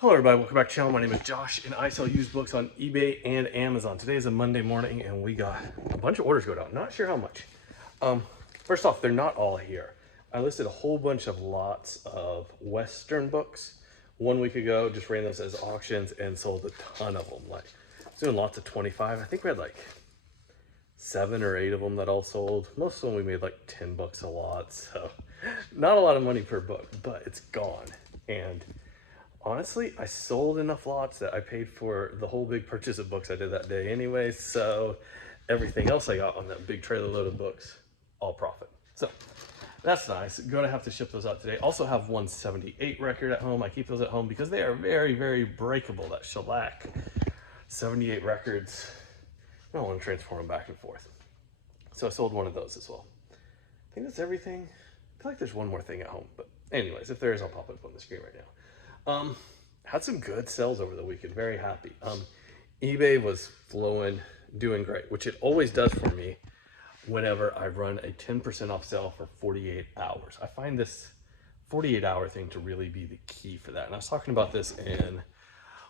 Hello everybody, welcome back to the channel. My name is Josh and I sell used books on eBay and Amazon. Today is a Monday morning and we got a bunch of orders going out. Not sure how much. First off, they're not all here. I listed a whole bunch of lots of Western books 1 week ago, just ran those as auctions and sold a ton of them. Like, I was doing lots of 25. I think we had like 7 or 8 of them that all sold. Most of them we made like 10 bucks a lot, so not a lot of money per book, but it's gone. And honestly, I sold enough lots that I paid for the whole big purchase of books I did that day anyway, so everything else I got on that big trailer load of books, all profit. So that's nice. Gonna have to ship those out today. Also have 178 record at home. I keep those at home because they are very, very breakable. That shellac 78 records. I don't want to transform them back and forth. So I sold one of those as well. I think that's everything. I feel like there's one more thing at home, but anyways, if there is, I'll pop it up on the screen right now. Had some good sales over the weekend, very happy. eBay was flowing, doing great, which it always does for me whenever I run a 10% off sale for 48 hours. I find this 48-hour thing to really be the key for that. And I was talking about this in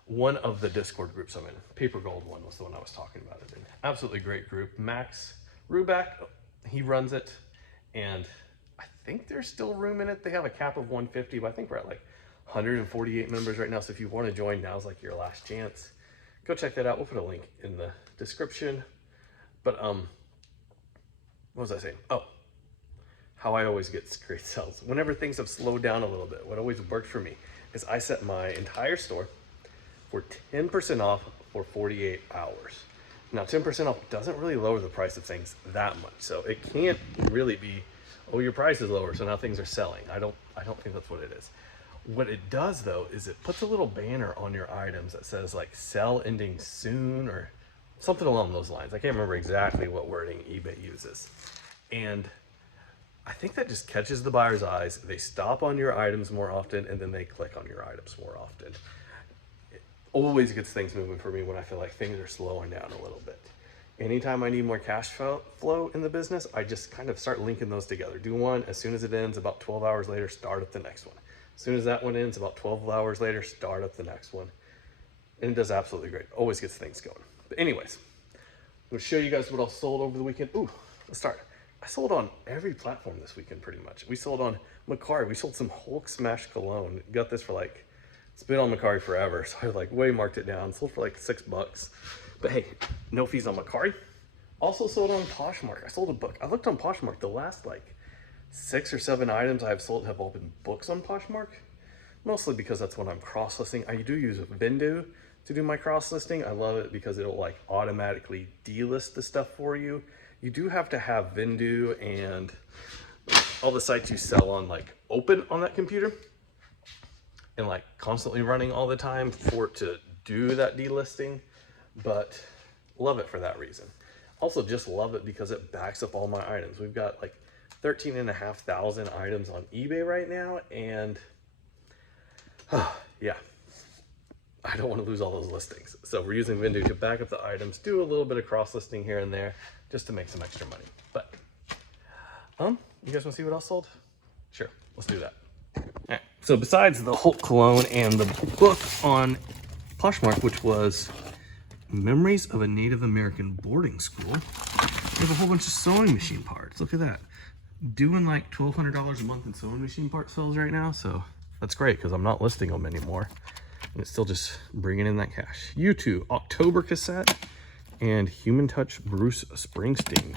one of the Discord groups I'm in. Paper Gold one was the one I was talking about it in. Absolutely great group. Max Ruback, he runs it, and I think there's still room in it. They have a cap of 150, but I think we're at like 148 members right now, so if you want to join, now's like your last chance. Go check that out. We'll put a link in the description. But what was I saying? Oh, how I always get great sales whenever things have slowed down a little bit. What always worked for me is I set my entire store for 10% off for 48 hours. Now 10% off doesn't really lower the price of things that much, so it can't really be, oh, your price is lower, so now things are selling. I don't think that's what it is. What it does though is it puts a little banner on your items that says like sell ending soon or something along those lines. I can't remember exactly what wording eBay uses. And I think that just catches the buyer's eyes. They stop on your items more often and then they click on your items more often. It always gets things moving for me when I feel like things are slowing down a little bit. Anytime I need more cash flow in the business, I just kind of start linking those together. Do one, as soon as it ends, about 12 hours later, start up the next one. As soon as that one ends, about 12 hours later, start up the next one. And it does absolutely great. Always gets things going. But anyways, I'm gonna show you guys what I sold over the weekend. Ooh, let's start. I sold on every platform this weekend pretty much. We sold on Macari. We sold some Hulk Smash cologne. Got this for like, it's been on Macari forever. So I like way marked it down. Sold for like $6. But hey, no fees on Macari. Also sold on Poshmark. I sold a book. I looked on Poshmark. The last like 6 or 7 items I've sold have all been books on Poshmark, mostly because that's what I'm cross-listing. I do use Vendoo to do my cross-listing. I love it because it'll like automatically delist the stuff for you. You do have to have Vendoo and all the sites you sell on like open on that computer and like constantly running all the time for it to do that delisting, but love it for that reason. Also just love it because it backs up all my items. We've got like 13,500 items on eBay right now, and yeah, I don't want to lose all those listings. So we're using Vendoo to back up the items, do a little bit of cross listing here and there just to make some extra money. But you guys want to see what else sold? Sure, let's do that. All right, so besides the Hulk cologne and the book on Poshmark, which was Memories of a Native American Boarding School, we have a whole bunch of sewing machine parts. Look at that. Doing like $1,200 a month in sewing machine part sales right now, so that's great because I'm not listing them anymore and it's still just bringing in that cash. U2 October cassette and Human Touch Bruce Springsteen,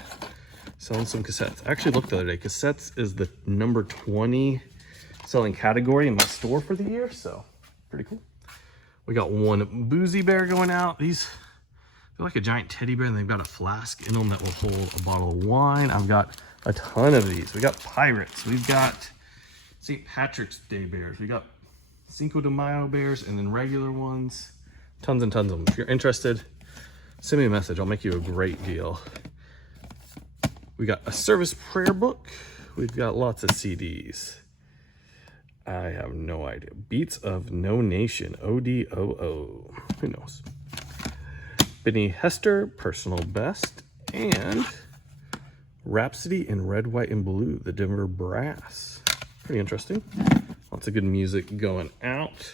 selling some cassettes. I actually looked the other day. Cassettes is the number 20 selling category in my store for the year, so pretty cool. We got one Boozy Bear going out. These they're like a giant teddy bear and they've got a flask in them that will hold a bottle of wine. I've got a ton of these. We got Pirates. We've got St. Patrick's Day bears. We got Cinco de Mayo bears and then regular ones. Tons and tons of them. If you're interested, send me a message. I'll make you a great deal. We got a service prayer book. We've got lots of CDs. I have no idea. Beats of No Nation. ODOO. Who knows? Benny Hester, Personal Best, and Rhapsody in Red, White, and Blue, the Denver Brass. Pretty interesting. Lots of good music going out.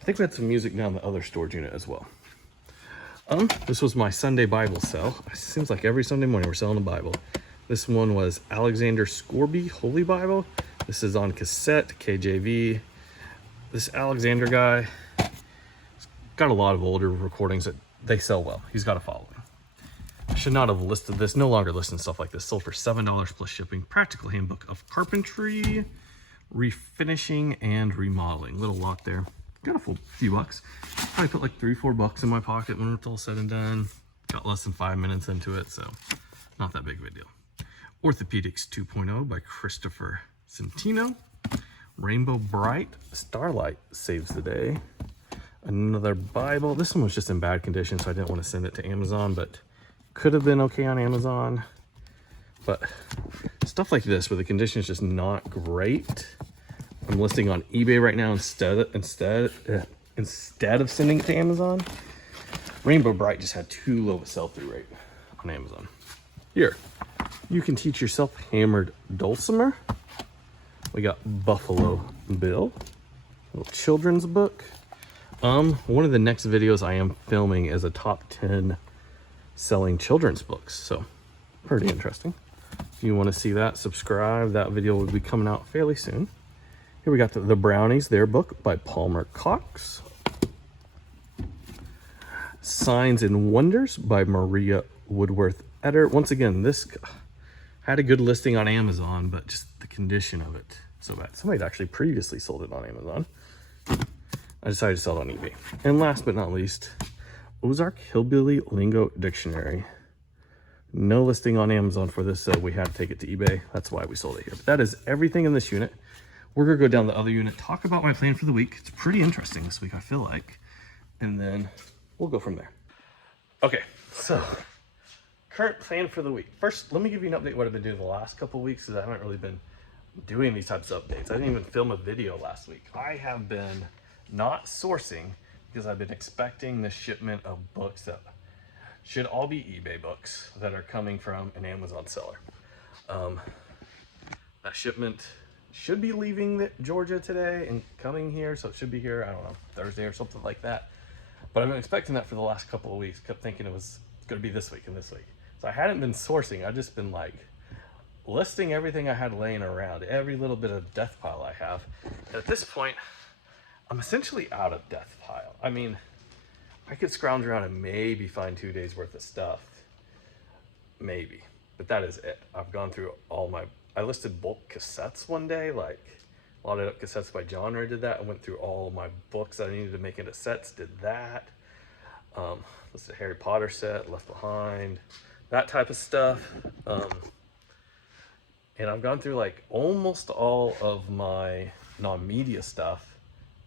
I think we had some music down the other storage unit as well. This was my Sunday Bible sale. It seems like every Sunday morning we're selling a Bible. This one was Alexander Scourby Holy Bible. This is on cassette, KJV. This Alexander guy got a lot of older recordings that they sell well. He's got a following. I should not have listed this. No longer listing stuff like this. Sold for $7 plus shipping. Practical Handbook of Carpentry, Refinishing, and Remodeling. Little lot there. Got a few bucks. Probably put like $3-4 in my pocket when it's all said and done. Got less than 5 minutes into it, so not that big of a deal. Orthopedics 2.0 by Christopher Centino. Rainbow Bright, Starlight Saves the Day. Another Bible. This one was just in bad condition, so I didn't want to send it to Amazon, but could have been okay on Amazon. But stuff like this, where the condition is just not great, I'm listing on eBay right now instead of sending it to Amazon. Rainbow Bright just had too low of a sell-through rate on Amazon. Here, You Can Teach Yourself Hammered Dulcimer. We got Buffalo Bill, a little children's book. One of the next videos I am filming is a top 10 selling children's books, so pretty interesting. If you want to see that, subscribe. That video will be coming out fairly soon. Here we got the Brownies, their book by Palmer Cox. Signs and Wonders by Maria Woodworth Eder. Once again, this had a good listing on Amazon, but just the condition of it so bad. Somebody had actually previously sold it on Amazon. I decided to sell it on eBay. And last but not least, Ozark Hillbilly Lingo Dictionary. No listing on Amazon for this, so we had to take it to eBay. That's why we sold it here. But that is everything in this unit. We're gonna go down the other unit, talk about my plan for the week. It's pretty interesting this week, I feel like. And then we'll go from there. Okay, so current plan for the week. First, let me give you an update what I've been doing the last couple of weeks, because I haven't really been doing these types of updates. I didn't even film a video last week. I have been not sourcing because I've been expecting the shipment of books that should all be eBay books that are coming from an Amazon seller. That shipment should be leaving Georgia today and coming here, so it should be here, I don't know, Thursday or something like that. But I've been expecting that for the last couple of weeks. Kept thinking it was going to be this week and this week. So I hadn't been sourcing. I've just been like listing everything I had laying around, every little bit of death pile I have. And at this point, I'm essentially out of death pile. I mean, I could scrounge around and maybe find 2 days worth of stuff. Maybe. But that is it. I've gone through all my... I listed bulk cassettes one day, like loaded up cassettes by genre, did that. I went through all of my books that I needed to make into sets, did that. Listed a Harry Potter set, Left Behind, that type of stuff. And I've gone through like almost all of my non-media stuff.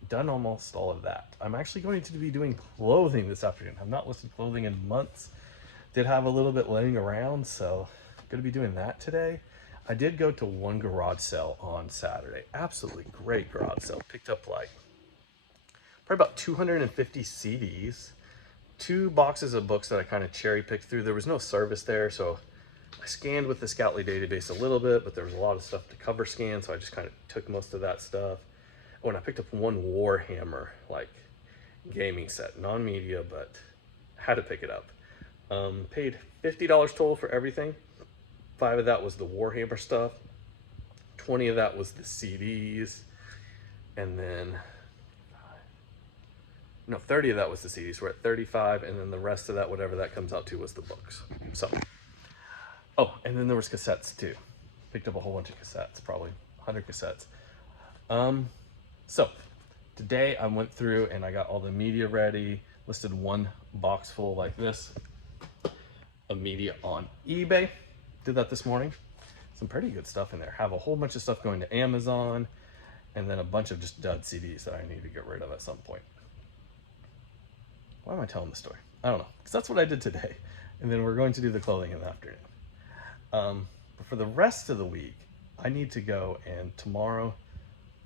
Done almost all of that. I'm actually going to be doing clothing this afternoon. I've not listed clothing in months. Did have a little bit laying around, so I'm going to be doing that today. I did go to one garage sale on Saturday. Absolutely great garage sale. Picked up like probably about 250 CDs, 2 boxes of books that I kind of cherry picked through. There was no service there, so I scanned with the Scoutly database a little bit, but there was a lot of stuff to cover scan, so I just kind of took most of that stuff. Oh, and I picked up one Warhammer, like, gaming set. Non-media, but had to pick it up. Paid $50 total for everything. 5 of that was the Warhammer stuff. 20 of that was the CDs. And then... no, 30 of that was the CDs. We're at 35, and then the rest of that, whatever that comes out to, was the books. So... oh, and then there was cassettes, too. Picked up a whole bunch of cassettes, probably 100 cassettes. So today I went through and I got all the media ready, listed 1 box full like this of media on eBay. Did that this morning. Some pretty good stuff in there. Have a whole bunch of stuff going to Amazon, and then a bunch of just dud CDs that I need to get rid of at some point. Why am I telling the story? I don't know, because that's what I did today. And then we're going to do the clothing in the afternoon. But for the rest of the week, I need to go and tomorrow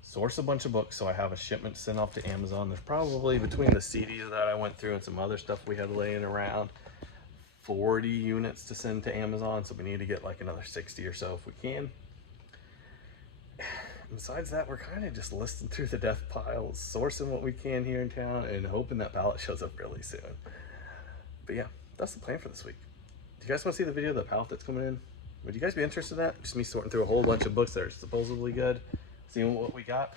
source a bunch of books so I have a shipment sent off to Amazon. There's probably, between the CDs that I went through and some other stuff we had laying around, 40 units to send to Amazon, so we need to get like another 60 or so if we can. besides that, we're kind of just listing through the death piles, sourcing what we can here in town, and hoping that pallet shows up really soon. But yeah, that's the plan for this week. Do you guys want to see the video of the pallet that's coming in? Would you guys be interested in that? Just me sorting through a whole bunch of books that are supposedly good, seeing what we got.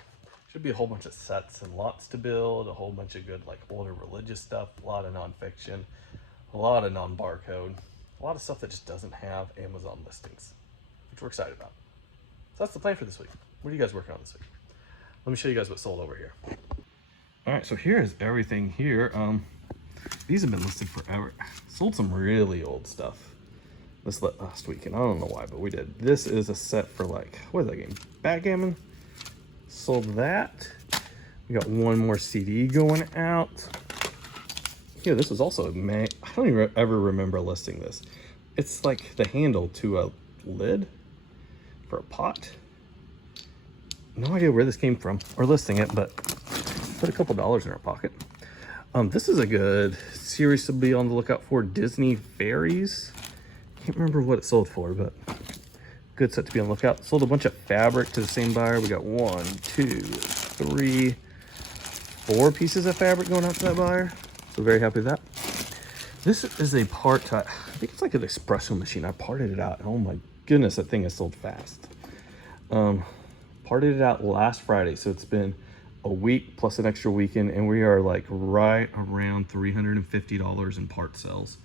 Should be a whole bunch of sets and lots to build, a whole bunch of good like older religious stuff, a lot of nonfiction, a lot of non-barcode, a lot of stuff that just doesn't have Amazon listings, which we're excited about. So that's the plan for this week. What are you guys working on this week? Let me show you guys what sold over here. All right, so here is everything here. These have been listed forever. Sold some really old stuff this last weekend. I don't know why, but we did. This is a set for like, what is that game? Backgammon. Sold that. We got one more CD going out. Yeah, this was also I don't even ever remember listing this. It's like the handle to a lid for a pot. No idea where this came from or listing it, but put a couple dollars in our pocket. This is a good series to be on the lookout for. Disney Fairies. Can't remember what it sold for, but good set to be on the lookout. Sold a bunch of fabric to the same buyer. We got 1, 2, 3, 4 pieces of fabric going out to that buyer. So very happy with that. This is a part, I think it's like an espresso machine. I parted it out. Oh my goodness, that thing is sold fast. Parted it out last Friday, so it's been a week plus an extra weekend, and we are like right around $350 in part sales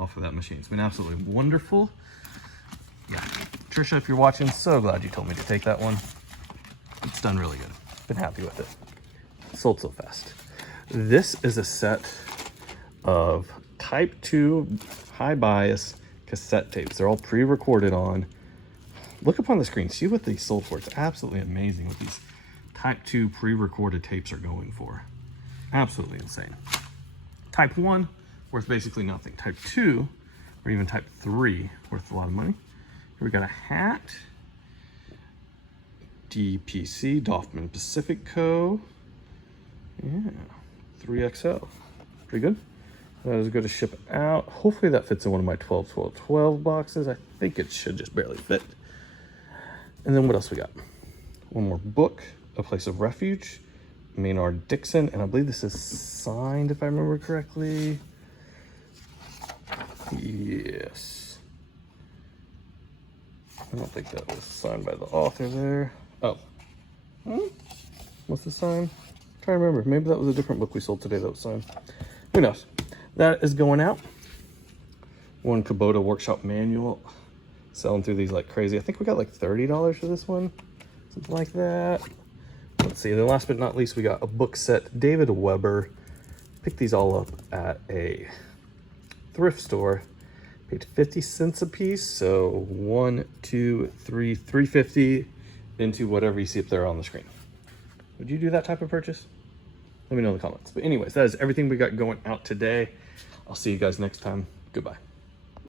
off of that machine. It's been absolutely wonderful. Yeah, Trisha, if you're watching, so glad you told me to take that one. It's done really good. Been happy with it. Sold so fast. This is a set of Type 2 high bias cassette tapes. They're all pre-recorded on. Look up on the screen, see what they sold for. It's absolutely amazing what these Type 2 pre-recorded tapes are going for. Absolutely insane. Type 1, worth basically nothing. Type 2, or even Type 3, worth a lot of money. Here we got a hat. DPC, Doffman Pacific Co. Yeah, 3XL. Pretty good. That is good to ship out. Hopefully that fits in one of my 12 boxes. I think it should just barely fit. And then what else we got? One more book, A Place of Refuge, Maynard Dixon, and I believe this is signed, if I remember correctly. Yes. I don't think that was signed by the author there. Oh. What's the sign? I'm trying to remember. Maybe that was a different book we sold today that was signed. Who knows? That is going out. One Kubota Workshop Manual. Selling through these like crazy. I think we got like $30 for this one. Something like that. Let's see. Then last but not least, we got a book set. David Weber. Picked these all up at a thrift store. Paid 50 cents a piece. So 1, 2, 3, $3.50 into whatever you see up there on the screen. Would you do that type of purchase? Let me know in the comments. But anyways, that is everything we got going out today. I'll see you guys next time. Goodbye.